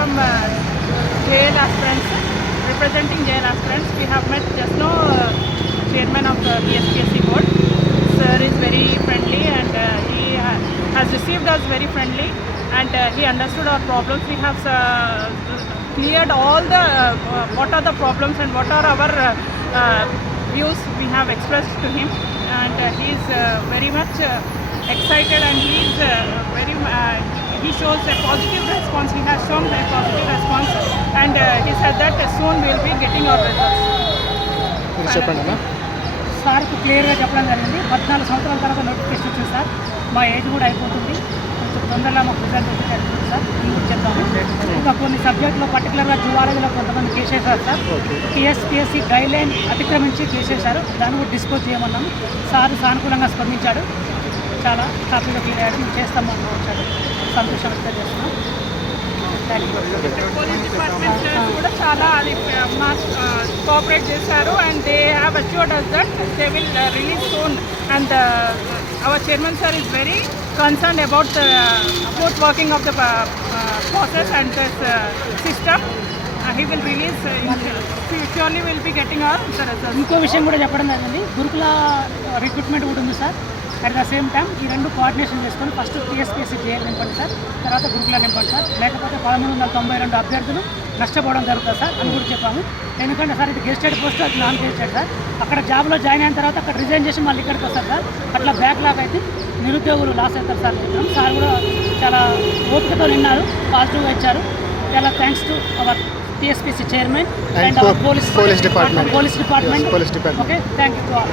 from JL aspirants, representing JL aspirants. We have met just now chairman of the PSPSC board. Sir is very friendly and he has received us very friendly, and he understood our problems. We have cleared all the what are the problems and what are our views we have expressed to him, and he is very much excited, and he is he shows a positive response. He has shown a positive response, and he said that soon we will be getting our results. చెప్పండి. సార్కు క్లియర్గా చెప్పడం జరిగింది. 14 సంవత్సరాల తర్వాత నోటిఫికేషన్ వచ్చింది సార్. మా ఏజ్ కూడా అయిపోతుంది, కొంచెం తొందరగా మాకు రిజల్ట్ వచ్చి జరుగుతుంది సార్. ఇది కూడా చెప్తాము. ఇంకా కొన్ని సబ్జెక్టులో పర్టికులర్గా జువాలజీలో కొంతమంది కేసేశారు సార్. PSPSC గైడ్ లైన్ అతిక్రమించి కేసేశారు. దాన్ని కూడా డిస్పోజ్ చేయమన్నాము. సార్ సానుకూలంగా స్పందించాడు. చాలా హ్యాపీగా ఫీల్ అయ్యాడు. మేము చేస్తామని వచ్చాడు. సంతోషం వ్యక్తం చేస్తున్నాం. పోలీస్ డిపార్ట్మెంట్ కూడా చాలా అది కోఆపరేట్ చేశారు, and they have assured us that they will release soon, and our chairman sir is very concerned about the smooth working of the process and this system. He will release surely will be getting our results. ఇంకో విషయం కూడా చెప్పడం జరిగింది. గురుకుల రిక్రూట్మెంట్ కూడా ఉంది sir. At the same time ఈ రెండు కోఆర్డినేషన్ చేసుకొని ఫస్ట్ PSPSC JL నింపండి సార్, తర్వాత గురుకుల నింపండి సార్. లేకపోతే 1192 అభ్యర్థులు నష్టపోవడం జరుగుతుంది సార్ అని కూడా చెప్పాము. ఎందుకంటే సార్ ఇది గెస్టెడ్ పోస్ట్, అది నాన్ గెస్టెడ్ సార్. అక్కడ జాబ్లో జాయిన్ అయిన తర్వాత అక్కడ రిజైన్ చేసి మళ్ళీ ఇక్కడికి వస్తారు సార్. అట్లా బ్యాక్లాగ్ అయితే నిరుద్యోగులు లాస్ అవుతారు సార్. సార్ కూడా చాలా ఓపికతో విన్నారు, పాజిటివ్గా ఇచ్చారు. చాలా thanks to our PSPSC chairman and our police department. Okay, thank you to all.